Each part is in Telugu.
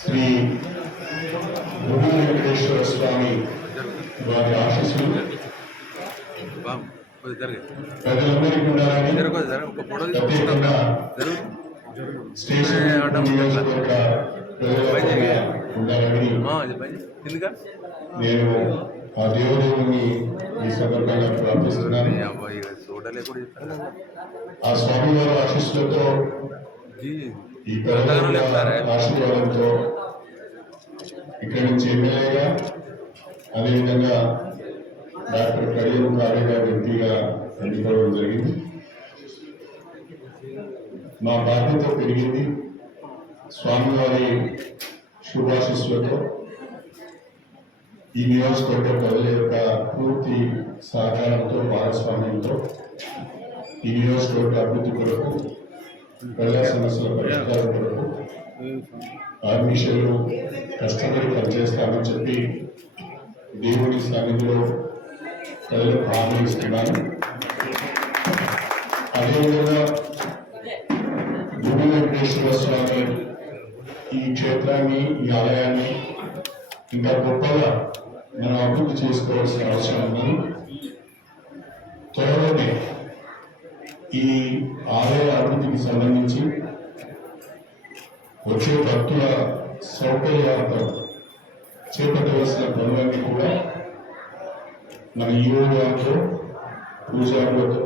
శ్రీ భూమి వెంకటేశ్వర స్వామి వారి ఆశీస్సులు ప్రజలందరికీ ఉండాలని ప్రత్యేకంగా స్టేషన్ నియోజకవర్గ ప్రజలందరికీ ఉండాలని నేను ఆ దేవుని ఈ సందర్భంగా ప్రార్థిస్తున్నాను. ఆ స్వామి వారి ఆశీస్సులతో ఈ ప్రజల ఆశీర్వాదంతో ఇక్కడి నుంచి ఎమ్మెల్యేగా అదేవిధంగా డాక్టర్ కడియం కావ్య వ్యక్తిగా ఎన్నుకోవడం జరిగింది. మా బాధ్యత పెరిగింది. స్వామివారి శుభాశీస్సులతో ఈ నియోజకవర్గ ప్రజల యొక్క పూర్తి సహకారంతో భాగస్వామ్యంతో ఈ నియోజకవర్గ అభివృద్ధి కొరకు ప్రజా సమస్యల పరిష్కారం కొరకు ఆర్మిషన్లు కష్టపడి పనిచేస్తామని చెప్పి దేవుడి సన్నిధిలో ప్రజలకు హామీ ఇస్తున్నాను. అదేవిధంగా భూమి వెంకటేశ్వర స్వామి ఈ క్షేత్రాన్ని ఈ ఆలయాన్ని ఇంకా గొప్పగా మనం అభివృద్ధి చేసుకోవాల్సిన అవసరం ఉంది. త్వరలోనే ఈ ఆలయ అభివృద్ధికి సంబంధించి వచ్చే భక్తుల సౌకర్యాలతో చేపట్టవలసిన పనులన్నీ కూడా మన ఈవోలతో పూజారులతో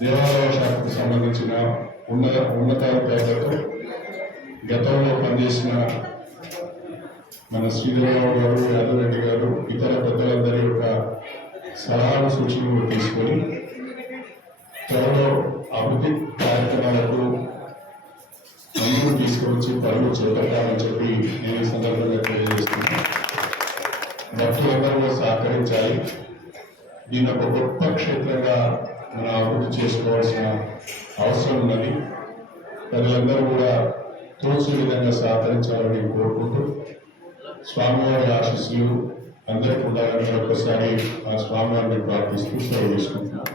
దేవాలయ శాఖకు సంబంధించిన ఉన్నతాధికారులతో గతంలో పనిచేసిన మన శ్రీధరరావు గారు, యాదవ్ రెడ్డి గారు, ఇతర పెద్దలందరి యొక్క సలహాలు సూచనలు తీసుకొని త్వరలో అభివృద్ధి కార్యక్రమాలకు మందులు తీసుకొచ్చి పనులు చేపట్టాలని చెప్పి నేను ఈ సందర్భంగా తెలియజేస్తున్నాను. భక్తులందరూ సహకరించాలి. దీన్ని ఒక గొప్ప క్షేత్రంగా మనం అభివృద్ధి చేసుకోవాల్సిన అవసరం ఉన్నది. ప్రజలందరూ కూడా తోచే విధంగా సహకరించాలని కోరుకుంటూ స్వామివారి ఆశీస్సులు అందరికీ ఉండాలని ఒకసారి ఆ స్వామివారిని ప్రార్థిస్తూ సేవ చేసుకుంటున్నాను.